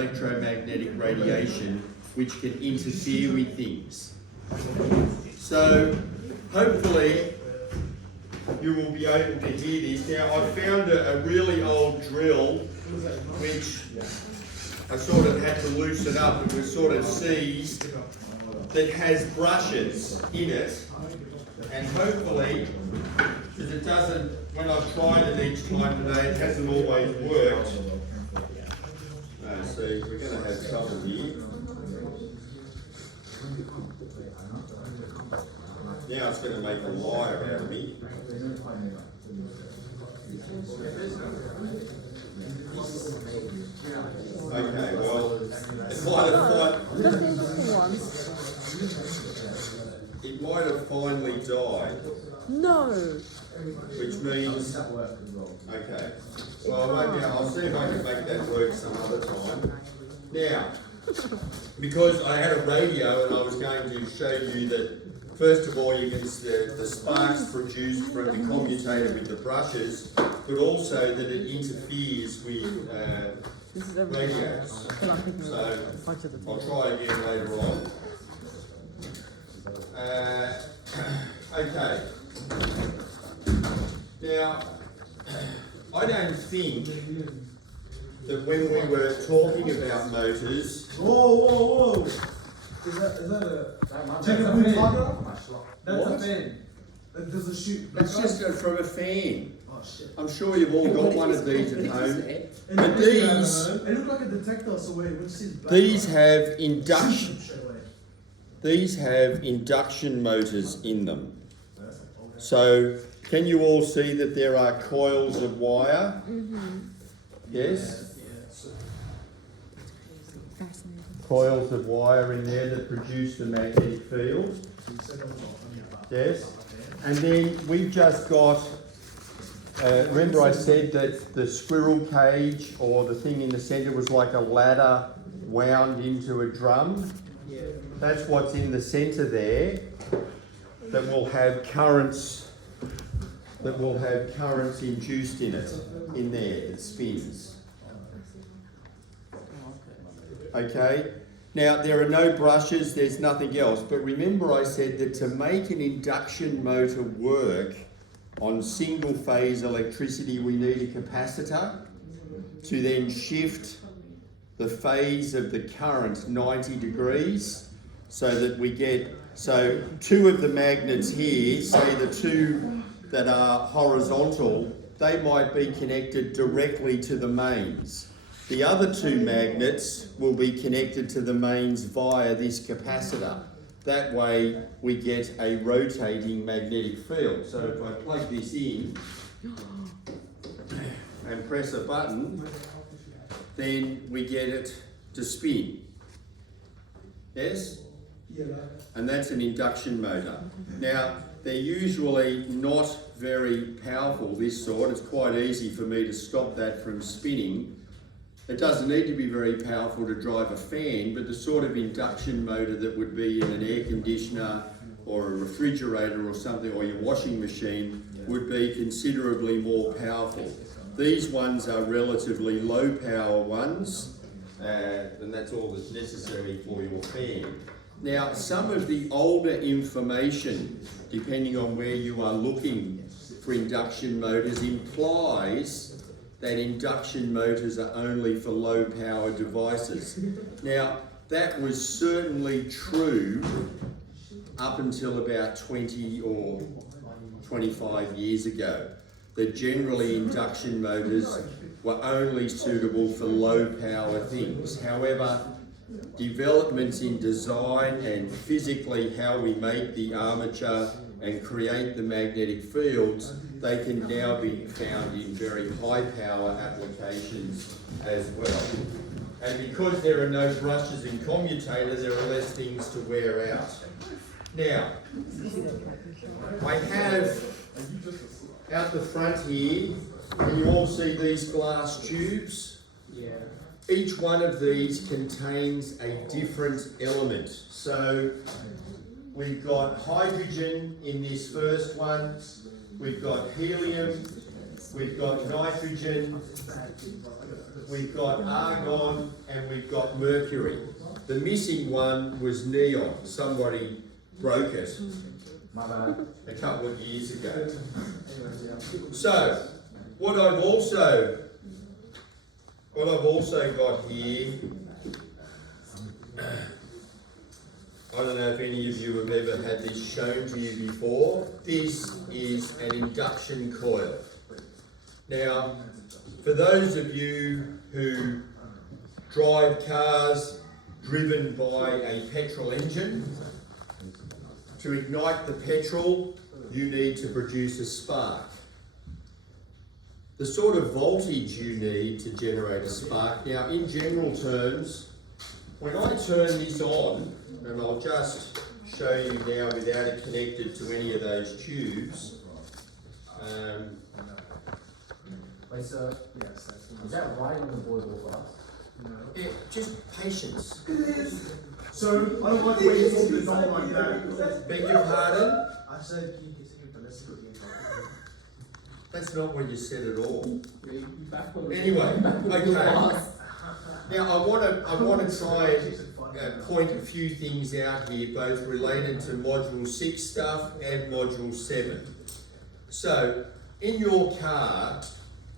electromagnetic radiation which can interfere with things. So hopefully you will be able to hear this. Now I found a really old drill which I sort of had to loosen up. It was sort of seized, that has brushes in it, and hopefully, because it doesn't, when I've tried it each time today, it hasn't always worked. See, we're going to have trouble here. Now it's going to make a liar out of me. Okay, well, it might have finally died. No. Which means, okay, well, maybe I'll see if I can make that work some other time. Now, because I had a radio and I was going to show you that, first of all, you can see the sparks produced from the commutator with the brushes, but also that it interferes with radios. So I'll try again later on. Okay. Now, I don't think that when we were talking about motors. Whoa! Is that a technical plug? That's a fan. That doesn't shoot. It's just from a fan. Oh shit. I'm sure you've all got one of these at home. It But it looked like a detector, so wait, when you see black these light, have shoot induction. them straight away. These have induction motors in them. So, can you all see that there are coils of wire? Yes? Coils of wire in there that produce the magnetic field. Yes? And then we've just got, remember I said that the squirrel cage or the thing in the centre was like a ladder wound into a drum? That's what's in the centre there, that will have currents induced in it, in there, it spins. Okay, now there are no brushes, there's nothing else, but remember I said that to make an induction motor work on single phase electricity we need a capacitor to then shift the phase of the current 90 degrees so that we get, so two of the magnets here, say the two that are horizontal, they might be connected directly to the mains. The other two magnets will be connected to the mains via this capacitor. That way we get a rotating magnetic field. So if I plug this in and press a button, then we get it to spin. Yes? Yeah. And that's an induction motor. Now, they're usually not very powerful, this sort. It's quite easy for me to stop that from spinning. It doesn't need to be very powerful to drive a fan, but the sort of induction motor that would be in an air conditioner or a refrigerator or something, or your washing machine, would be considerably more powerful. These ones are relatively low power ones, and that's all that's necessary for your fan. Now, some of the older information, depending on where you are looking for induction motors, implies that induction motors are only for low power devices. Now, that was certainly true up until about 20 or 25 years ago, that generally induction motors were only suitable for low power things. However, developments in design and physically how we make the armature and create the magnetic fields, they can now be found in very high power applications as well. And because there are no brushes and commutators, there are less things to wear out. Now, I have out the front here, can you all see these glass tubes? Yeah. Each one of these contains a different element. So we've got hydrogen in this first one, we've got helium, we've got nitrogen, we've got argon, and we've got mercury. The missing one was neon. Somebody broke it a couple of years ago. So, what I've also got here, I don't know if any of you have ever had this shown to you before. This is an induction coil. Now, for those of you who drive cars driven by a petrol engine, to ignite the petrol, you need to produce a spark. The sort of voltage you need to generate a spark. Now, in general terms, when I turn this on, and I'll just show you now without it connected to any of those tubes. Wait, sir. Yes. Is that right on the board for us? Yeah, just patience. So, I don't like the way you talk to the dog like that. Beg your pardon? I said, can you continue, but let's go to the intro. That's not what you said at all. Anyway, Anyway, okay. Now I want to try and point a few things out here, both related to Module 6 stuff and Module 7. So, in your car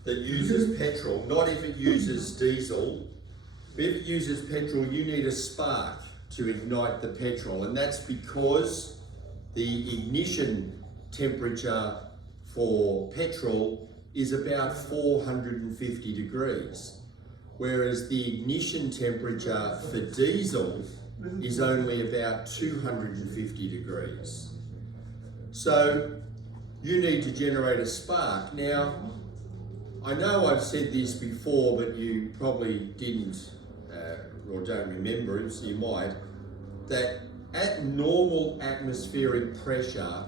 that uses petrol, not if it uses diesel, if it uses petrol, you need a spark to ignite the petrol, and that's because the ignition temperature for petrol is about 450 degrees. Whereas the ignition temperature for diesel is only about 250 degrees. So you need to generate a spark. Now, I know I've said this before, but you probably didn't or don't remember it, so you might, that at normal atmospheric pressure,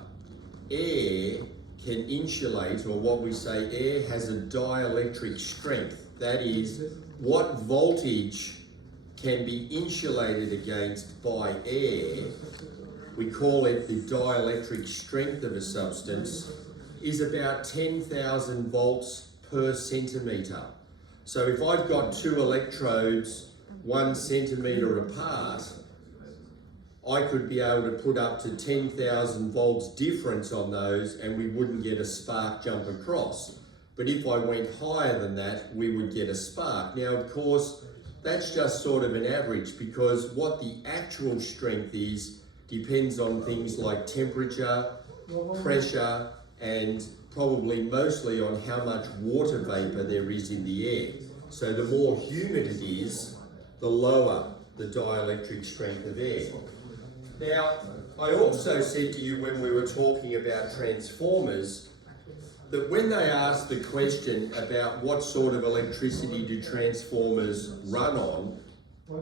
air can insulate, or what we say, air has a dielectric strength. That is, what voltage can be insulated against by air, we call it the dielectric strength of a substance, is about 10,000 volts per centimetre. So if I've got two electrodes 1 centimetre apart, I could be able to put up to 10,000 volts difference on those and we wouldn't get a spark jump across. But if I went higher than that, we would get a spark. Now, of course, that's just sort of an average, because what the actual strength is depends on things like temperature, pressure, and probably mostly on how much water vapour there is in the air. So the more humid it is, the lower the dielectric strength of air. Now, I also said to you when we were talking about transformers, that when they ask the question about what sort of electricity do transformers run on,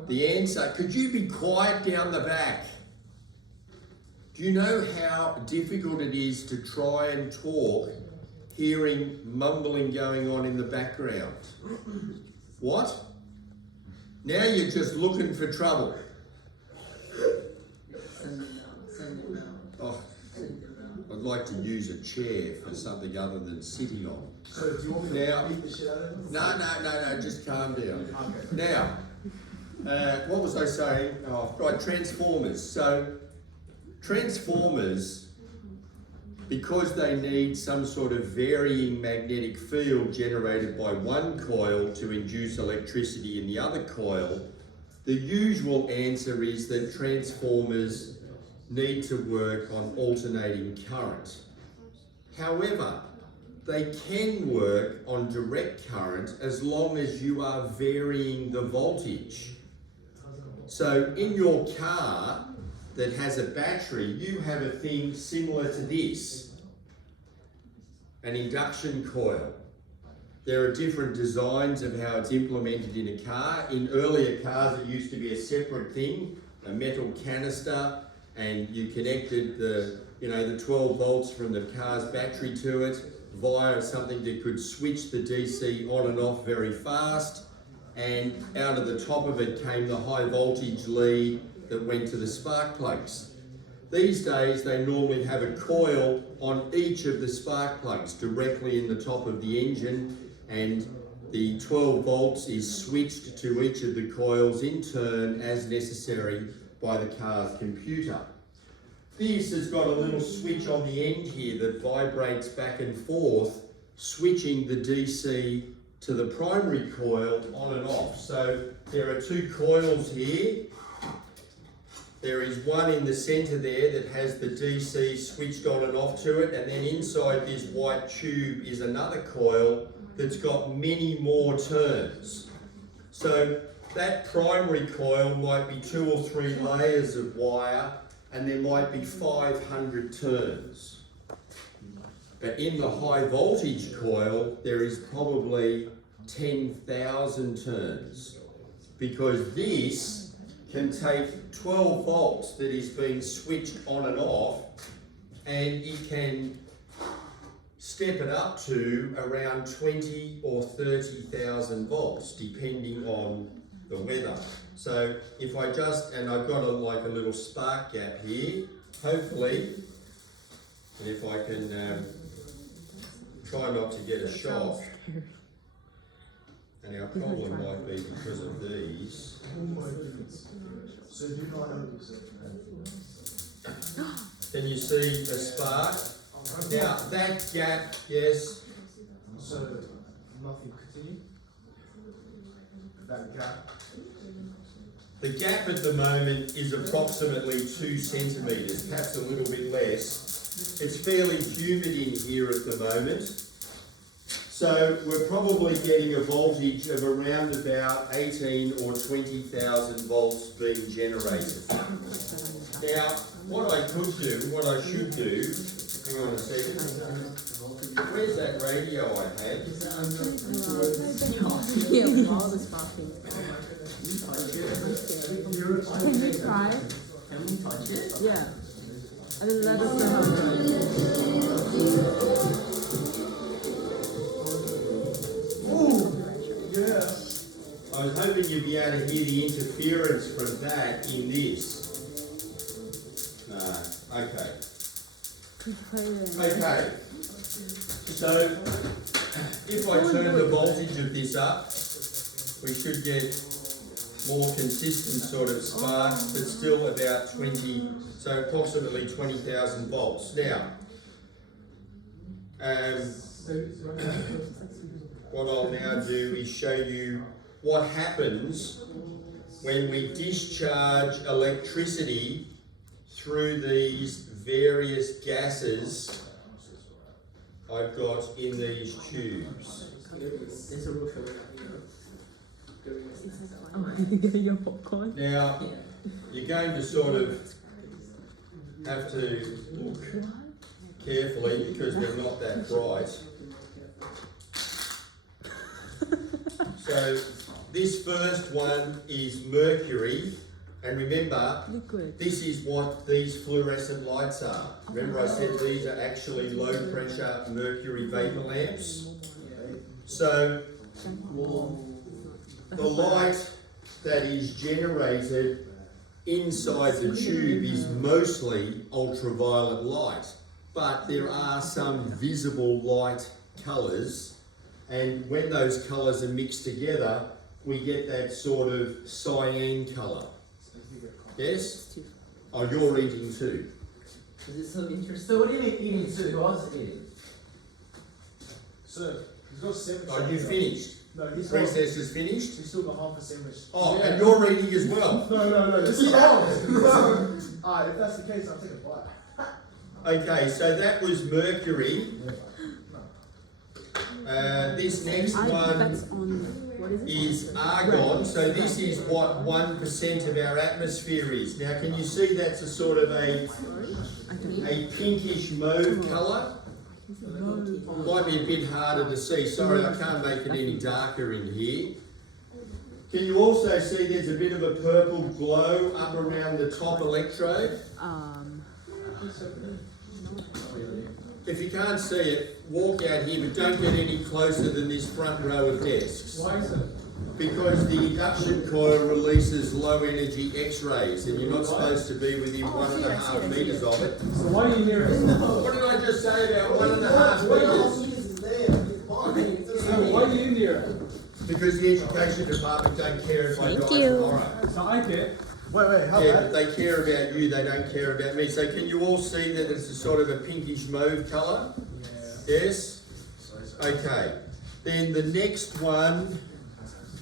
the answer, could you be quiet down the back? Do you know how difficult it is to try and talk, hearing mumbling going on in the background? What? Now you're just looking for trouble. Oh, I'd like to use a chair for something other than sitting on. So, do you want me to beat the shit out of him? No, just calm down. Okay. Now, what was I saying? Oh, right, transformers. So, transformers, because they need some sort of varying magnetic field generated by one coil to induce electricity in the other coil, the usual answer is that transformers need to work on alternating current. However, they can work on direct current as long as you are varying the voltage. So in your car that has a battery, you have a thing similar to this, an induction coil. There are different designs of how it's implemented in a car. In earlier cars, it used to be a separate thing, a metal canister, and you connected the 12 volts from the car's battery to it via something that could switch the DC on and off very fast, and out of the top of it came the high voltage lead that went to the spark plugs. These days they normally have a coil on each of the spark plugs directly in the top of the engine, and the 12 volts is switched to each of the coils in turn as necessary by the car's computer. This has got a little switch on the end here that vibrates back and forth, switching the DC to the primary coil on and off. So there are two coils here. There is one in the centre there that has the DC switched on and off to it, and then inside this white tube is another coil that's got many more turns. So that primary coil might be 2 or 3 layers of wire, and there might be 500 turns. But in the high voltage coil, there is probably 10,000 turns, because this can take 12 volts that is being switched on and off, and it can step it up to around 20 or 30,000 volts, depending on the weather. So if I just, and I've got like a little spark gap here, hopefully, and if I can try not to get a shock, and our problem might be because of these. So do not Can you see a spark? Now that gap, yes. So nothing continue. That gap. The gap at the moment is approximately 2 centimetres, perhaps a little bit less. It's fairly humid in here at the moment. So we're probably getting a voltage of around about 18 or 20,000 volts being generated. Now, what I could do, what I should do, hang on a second. Where's that radio I had? Yeah, with all the sparking. Can we try? Can we touch it? Yeah. And then let us know how it goes. Yeah. I was hoping you'd be able to hear the interference from that in this. No, okay. Okay, so if I turn the voltage of this up, we should get more consistent sort of sparks, but still about 20, so approximately 20,000 volts. Now, what I'll now do is show you what happens when we discharge electricity through these various gases I've got in these tubes. Oh, you get your popcorn? Now, you're going to sort of have to look carefully because they're not that bright. So this first one is mercury, and remember, Liquid. this is what these fluorescent lights are. Remember I said these are actually low pressure mercury vapor lamps. So the light that is generated inside the tube is mostly ultraviolet light, but there are some visible light colours, and when those colours are mixed together, we get that sort of cyan colour. Yes? Oh, you're eating too. Is it so interesting? So what are you eating too? Who else is eating? So he's got 7 Are you finished? No, he's got. Princess is finished? He's still got half a sandwich. Oh, Yeah. and you're eating as well. No, this is ours. Alright, if that's the case, I'll take a bite. Okay, so that was mercury. This next one That's on, what is it? is argon. So this is what 1% of our atmosphere is. Now, can you see that's a sort of a pinkish mauve colour? Might be a bit harder to see. Sorry, I can't make it any darker in here. Can you also see there's a bit of a purple glow up around the top electrode? If you can't see it, walk out here, but don't get any closer than this front row of desks. Why is it? Because the induction coil releases low energy X-rays and you're not supposed to be within 1.5 metres of it. So why are you near it? What did I just say about 1.5 metres? So why are you near it? Because the education department don't care if I die Thank you. tomorrow. So I care. Wait, how Yeah, but they care about you, they don't care about me. So can you all see that it's a sort of a pinkish mauve colour? Yes? Okay. Then the next one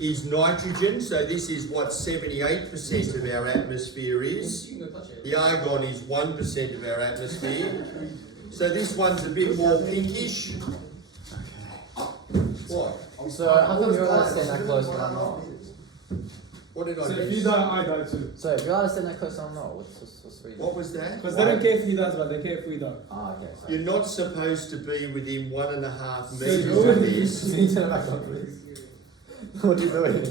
is nitrogen. So this is what 78% of our atmosphere is. The argon is 1% of our atmosphere. So this one's a bit more pinkish. What? So how come you're allowed to stand that close and I'm not? What did I So if you miss? die, I die too. So if you're allowed to stand that close and I'm not, what's the reason? What was that? Because they don't care if he dies, but they care if we die. Ah, okay. So. You're not supposed to be within 1.5 So metres you're- of this. Can you turn it back on, please? What are you doing?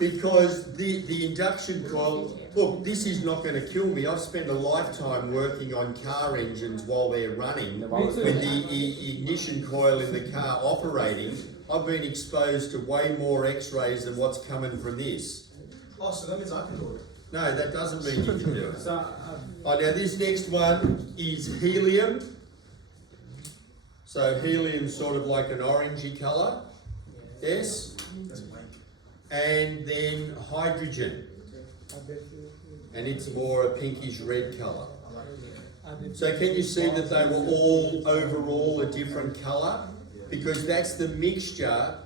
Because the induction coil, look, this is not going to kill me. I've spent a lifetime working on car engines while they're running. Me too. With the ignition coil in the car operating, I've been exposed to way more X-rays than what's coming from this. Oh, so that means I can do it. No, that doesn't mean you can do it. So, Oh, now this next one is helium. So helium's sort of like an orangey colour. Yes? And then hydrogen. And it's more a pinkish red colour. So can you see that they were all overall a different colour? Because that's the mixture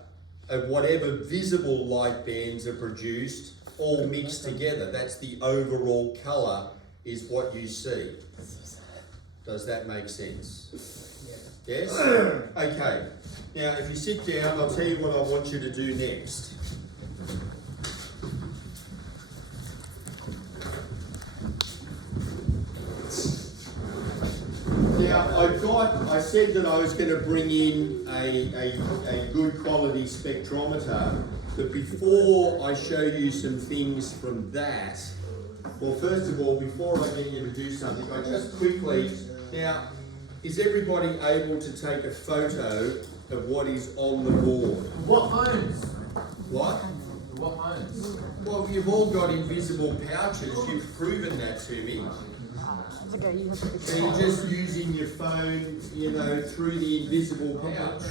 of whatever visible light bands are produced, all mixed together. That's the overall colour is what you see. Does that make sense? Yes? Okay. Now, if you sit down, I'll tell you what I want you to do next. Now, I said that I was going to bring in a good quality spectrometer, but before I show you some things from that, well, first of all, before I get you to do something, I just quickly, now, is everybody able to take a photo of what is on the board? What phones? What? What phones? Well, you've all got invisible pouches, you've proven that to me. It's okay, you have to So you're just using your phone, you know, through the invisible pouch.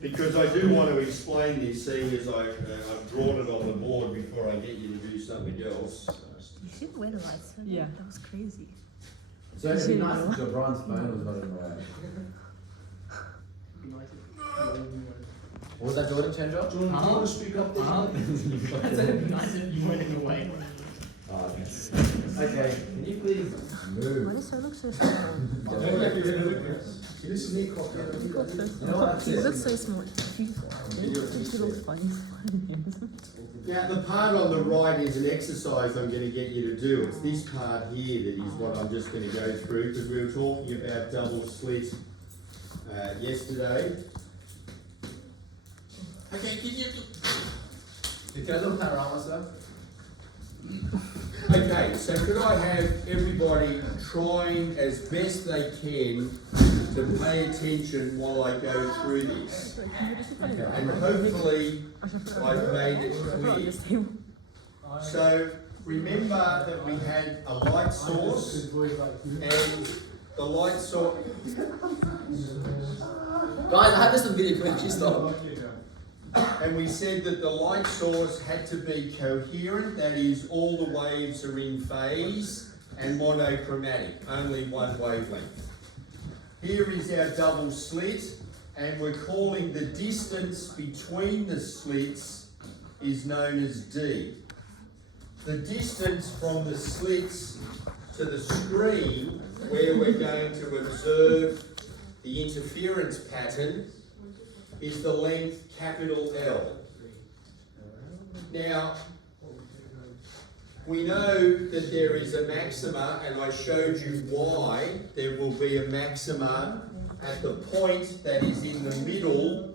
Because I do want to explain this, seeing as I've drawn it on the board before I get you to do something else. You see the way the lights went? Yeah. That was crazy. So it'd be nice if your bronze phone was not in the way. What was that, Jordan Chandra? Jordan, do you want to speak up there? I said it'd be nice if you went in the way. Oh, okay. Okay, can you please move? Why does it look so small? This is me copying. You look so You know what? small. You look so small. You look funny. Now, the part on the right is an exercise I'm going to get you to do. It's this part here that is what I'm just going to go through, because we were talking about double slit yesterday. Okay, can you... You can look panorama, sir? Okay, so could I have everybody trying as best they can to pay attention while I go through this? And hopefully I've made it clear. So remember that we had a light source, and the light source... Guys, I have this on video, can you stop? And we said that the light source had to be coherent, that is, all the waves are in phase, and monochromatic, only one wavelength. Here is our double slit, and we're calling the distance between the slits is known as D. The distance from the slits to the screen, where we're going to observe the interference pattern, is the length capital L. Now, we know that there is a maxima, and I showed you why there will be a maxima at the point that is in the middle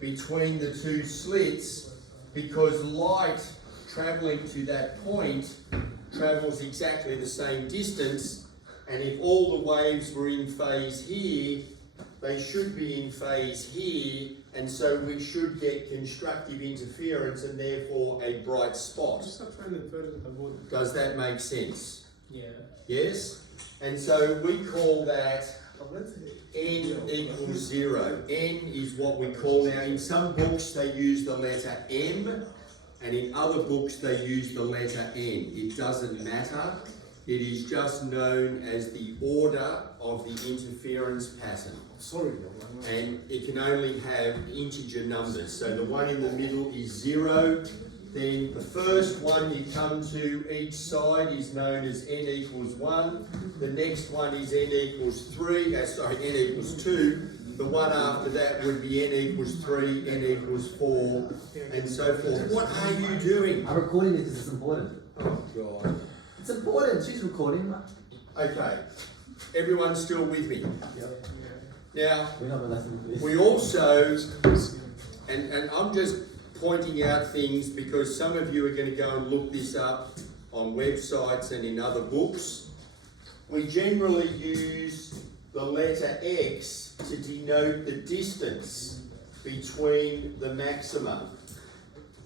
between the two slits, because light travelling to that point travels exactly the same distance, and if all the waves were in phase here, they should be in phase here, and so we should get constructive interference and therefore a bright spot. Does that make sense? Yeah. Yes? And so we call that n equals 0. N is what we call, now in some books they use the letter M, and in other books they use the letter N. It doesn't matter. It is just known as the order of the interference pattern. Sorry. And it can only have integer numbers. So the one in the middle is 0. Then the first one you come to each side is known as n equals 1. The next one is n equals 3, n equals 2. The one after that would be n equals 3, n equals 4, and so forth. What are you doing? I'm recording this because it's important. Oh God. It's important. She's recording. Okay. Everyone's still with me? Now, We're not relaxing with this. we also, and I'm just pointing out things because some of you are going to go and look this up on websites and in other books. We generally use the letter X to denote the distance between the maxima.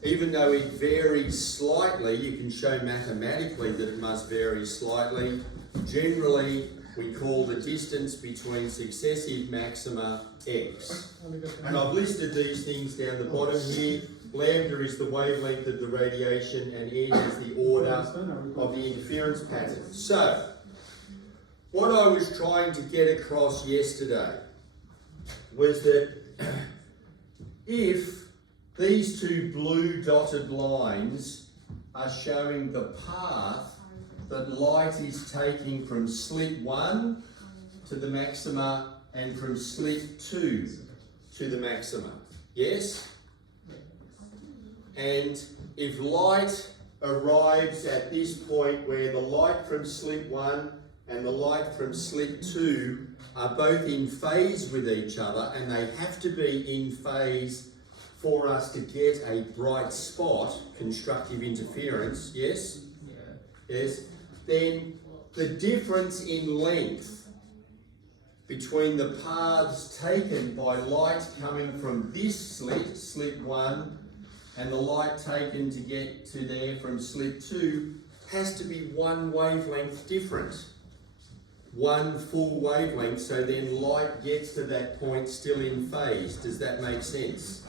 Even though it varies slightly, you can show mathematically that it must vary slightly. Generally, we call the distance between successive maxima X. And I've listed these things down the bottom here. Lambda is the wavelength of the radiation, and N is the order of the interference pattern. So, what I was trying to get across yesterday was that if these two blue dotted lines are showing the path that light is taking from slit 1 to the maxima and from slit 2 to the maxima. Yes? And if light arrives at this point where the light from slit 1 and the light from slit 2 are both in phase with each other, and they have to be in phase for us to get a bright spot, constructive interference, yes? Yeah. Yes? Then the difference in length between the paths taken by light coming from this slit, slit 1, and the light taken to get to there from slit 2 has to be one wavelength different. One full wavelength, so then light gets to that point still in phase. Does that make sense?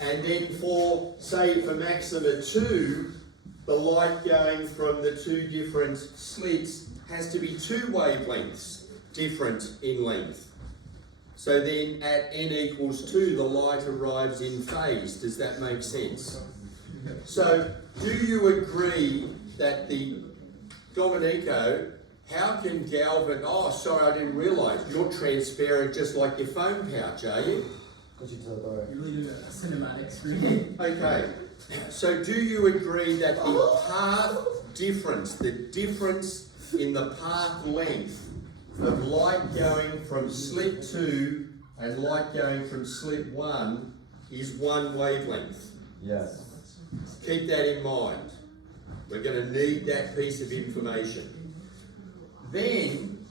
And then for, say, for maxima 2, the light going from the two different slits has to be two wavelengths different in length. So then at n equals 2, the light arrives in phase. Does that make sense? So do you agree that the Domenico, how can Galvin, oh sorry, I didn't realise, you're transparent just like your phone pouch, are you? You're living a cinematic screen. Okay, so do you agree that the path difference, the difference in the path length of light going from slit 2 and light going from slit 1 is one wavelength? Yes. Keep that in mind. We're going to need that piece of information. Then,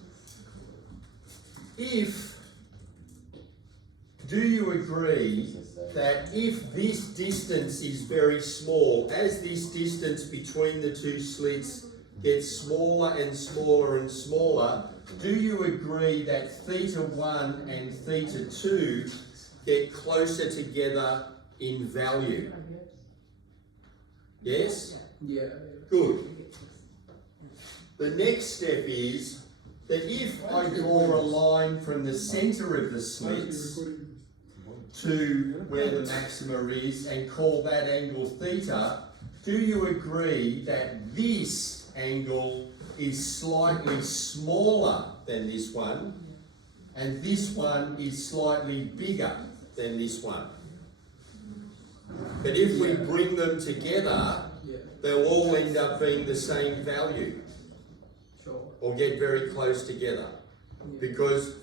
do you agree that if this distance is very small, as this distance between the two slits gets smaller and smaller and smaller, do you agree that theta 1 and theta 2 get closer together in value? Yes? Yeah. Good. The next step is that if I draw a line from the centre of the slits to where the maxima is and call that angle theta, do you agree that this angle is slightly smaller than this one and this one is slightly bigger than this one? But if we bring them together, they'll all end up being the same value. Sure. Or get very close together. Because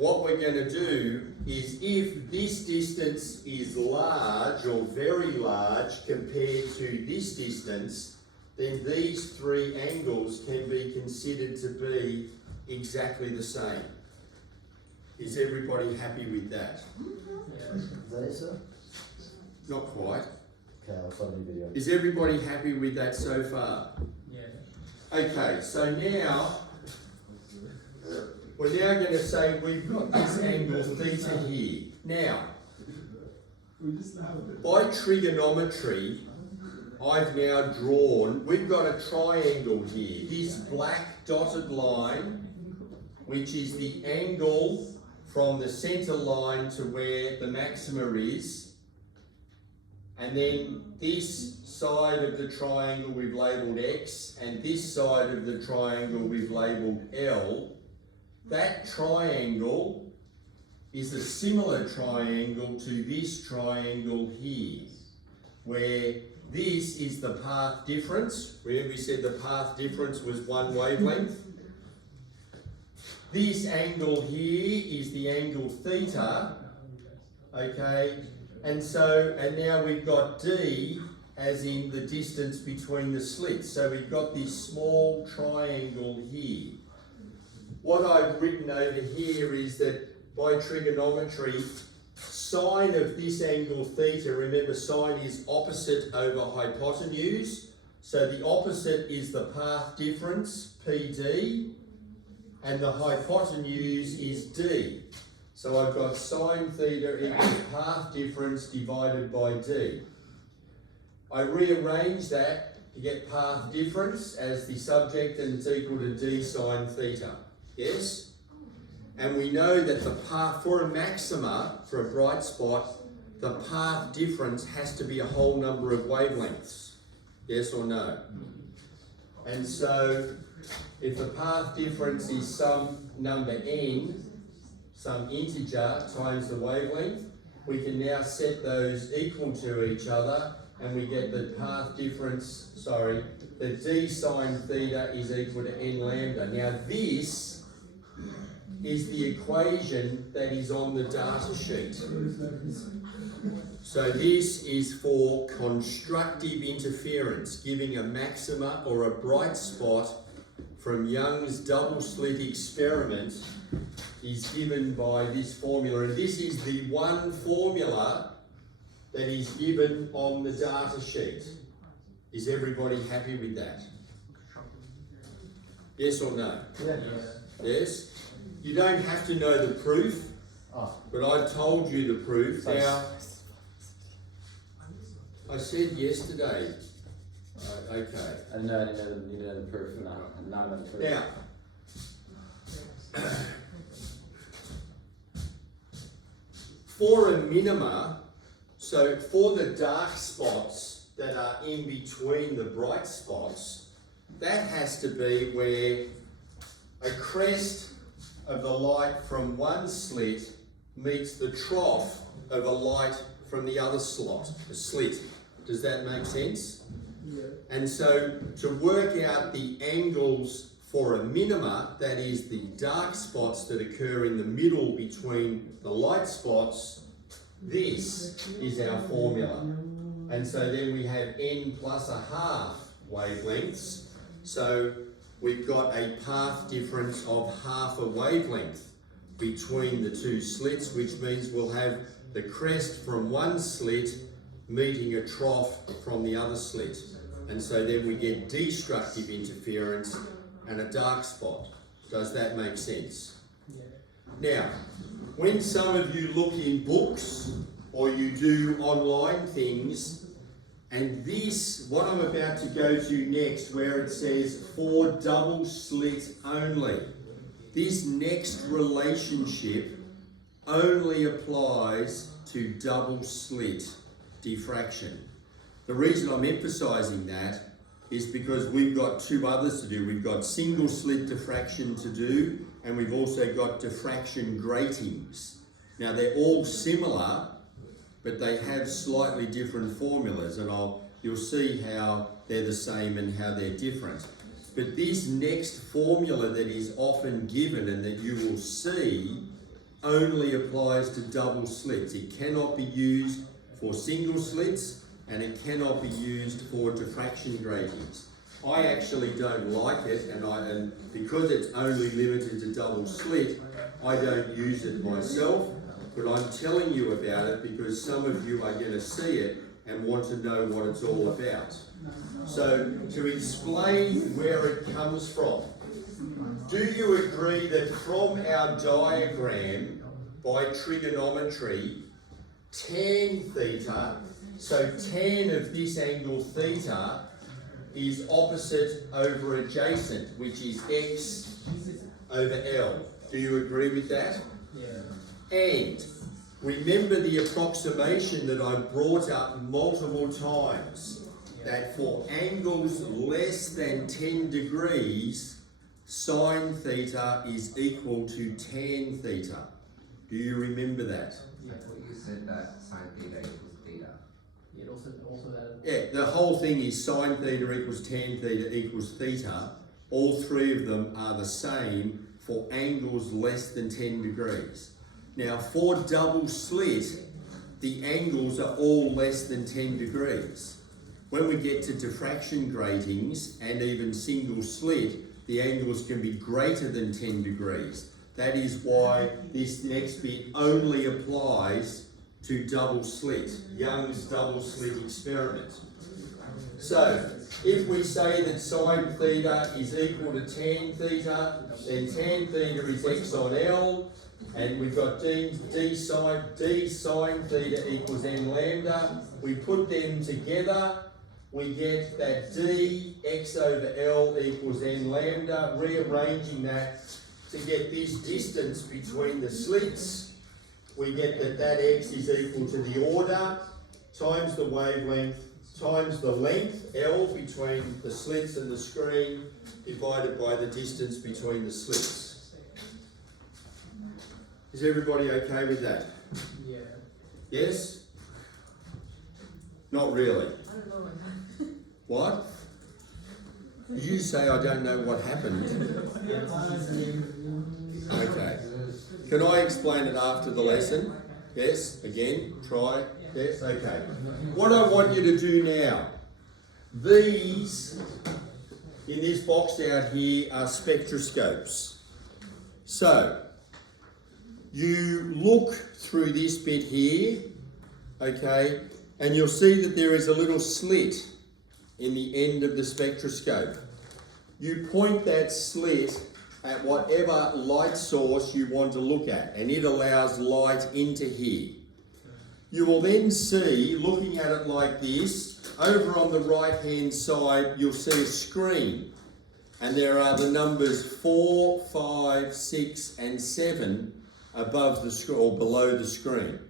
what we're going to do is, if this distance is large or very large compared to this distance, then these three angles can be considered to be exactly the same. Is everybody happy with that? Is that it, sir? Not quite. Okay, I'll start a new video. Is everybody happy with that so far? Yeah. Okay, so now, we're now going to say we've got this angle theta here. Now, by trigonometry, I've now drawn, we've got a triangle here. This black dotted line, which is the angle from the centre line to where the maxima is. And then this side of the triangle we've labelled X, and this side of the triangle we've labelled L. That triangle is a similar triangle to this triangle here, where this is the path difference. Remember we said the path difference was one wavelength? This angle here is the angle theta, okay? And now we've got D as in the distance between the slits. So we've got this small triangle here. What I've written over here is that by trigonometry, sine of this angle theta, remember sine is opposite over hypotenuse. So the opposite is the path difference, PD, and the hypotenuse is D. So I've got sine theta equals path difference divided by D. I rearrange that to get path difference as the subject, and it's equal to D sine theta. Yes? And we know that the path, for a maxima, for a bright spot, the path difference has to be a whole number of wavelengths. Yes or no? And so, if the path difference is some number n, some integer times the wavelength, we can now set those equal to each other, and we get the path difference, the d sine theta is equal to n lambda. Now this is the equation that is on the data sheet. So this is for constructive interference, giving a maxima or a bright spot from Young's double slit experiment is given by this formula. And this is the one formula that is given on the data sheet. Is everybody happy with that? Yes or no? Yeah. Yes? You don't have to know the proof, but I've told you the proof. Now, I said yesterday, okay. I didn't know the proof. Not know the proof. Now, for a minima, so for the dark spots that are in between the bright spots, that has to be where a crest of the light from one slit meets the trough of a light from the other slit. Does that make sense? Yeah. And so to work out the angles for a minima, that is the dark spots that occur in the middle between the light spots, this is our formula. And so then we have n plus a half wavelengths. So we've got a path difference of half a wavelength between the two slits, which means we'll have the crest from one slit meeting a trough from the other slit. And so then we get destructive interference and a dark spot. Does that make sense? Yeah. Now, when some of you look in books or you do online things, and this, what I'm about to go to next, where it says for double slit only, this next relationship only applies to double slit diffraction. The reason I'm emphasising that is because we've got two others to do. We've got single slit diffraction to do, and we've also got diffraction gratings. Now they're all similar, but they have slightly different formulas, and you'll see how they're the same and how they're different. But this next formula that is often given and that you will see only applies to double slits. It cannot be used for single slits, and it cannot be used for diffraction gratings. I actually don't like it, and because it's only limited to double slit, I don't use it myself, but I'm telling you about it because some of you are going to see it and want to know what it's all about. So, to explain where it comes from, do you agree that from our diagram by trigonometry, tan theta, so tan of this angle theta, is opposite over adjacent, which is x over L. Do you agree with that? Yeah. And remember the approximation that I brought up multiple times, that for angles less than 10 degrees, sine theta is equal to tan theta. Do you remember that? I thought you said that sine theta equals theta. Yeah, also that. Yeah, the whole thing is sine theta equals tan theta equals theta. All three of them are the same for angles less than 10 degrees. Now for double slit, the angles are all less than 10 degrees. When we get to diffraction gratings and even single slit, the angles can be greater than 10 degrees. That is why this next bit only applies to double slit, Young's double slit experiment. So, if we say that sine theta is equal to tan theta, then tan theta is x on L, and we've got d sine theta equals n lambda. We put them together, we get that d x over L equals n lambda, rearranging that to get this distance between the slits. We get that x is equal to the order times the wavelength times the length, L, between the slits and the screen, divided by the distance between the slits. Is everybody okay with that? Yeah. Yes? Not really. I don't know what happened. What? You say I don't know what happened. Okay. Can I explain it after the lesson? Yes? Again? Try? Yes? Okay. What I want you to do now, these in this box out here are spectroscopes. So, you look through this bit here, okay, and you'll see that there is a little slit in the end of the spectroscope. You point that slit at whatever light source you want to look at, and it allows light into here. You will then see, looking at it like this, over on the right hand side you'll see a screen, and there are the numbers 4, 5, 6 and 7 above the screen or below the screen.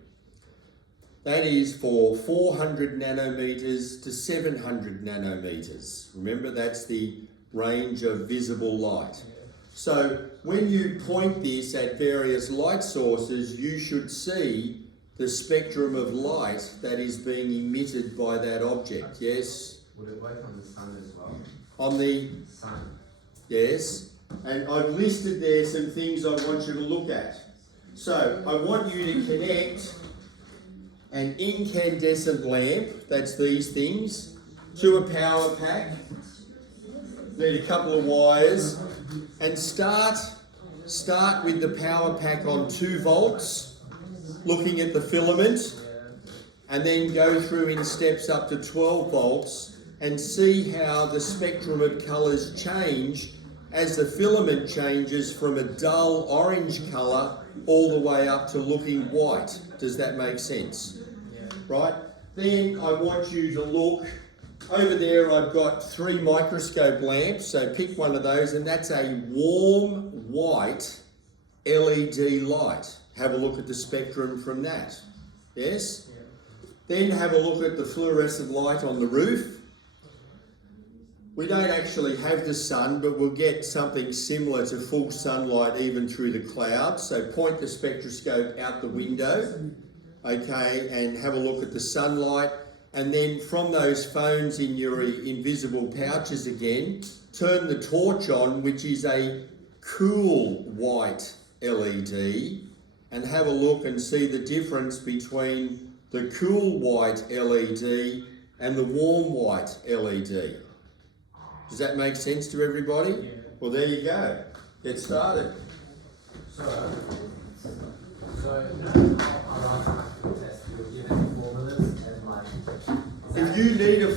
That is for 400 nanometers to 700 nanometers. Remember, that's the range of visible light. So when you point this at various light sources, you should see the spectrum of light that is being emitted by that object. Yes? Would it work on the sun as well? On the, Sun. yes, and I've listed there some things I want you to look at. So I want you to connect an incandescent lamp, that's these things, to a power pack. Need a couple of wires, and start with the power pack on 2 volts, looking at the filament, and then go through in steps up to 12 volts and see how the spectrum of colours change as the filament changes from a dull orange colour all the way up to looking white. Does that make sense? Right? Then I want you to look, over there I've got 3 microscope lamps, so pick one of those, and that's a warm white LED light. Have a look at the spectrum from that. Yes? Then have a look at the fluorescent light on the roof. We don't actually have the sun, but we'll get something similar to full sunlight even through the clouds. So point the spectroscope out the window, okay, and have a look at the sunlight. And then from those phones in your invisible pouches again, turn the torch on, which is a cool white LED, and have a look and see the difference between the cool white LED and the warm white LED. Does that make sense to everybody? Yeah. Well, there you go. Get started. So you know how our actual test, you're given formulas and like. If you need a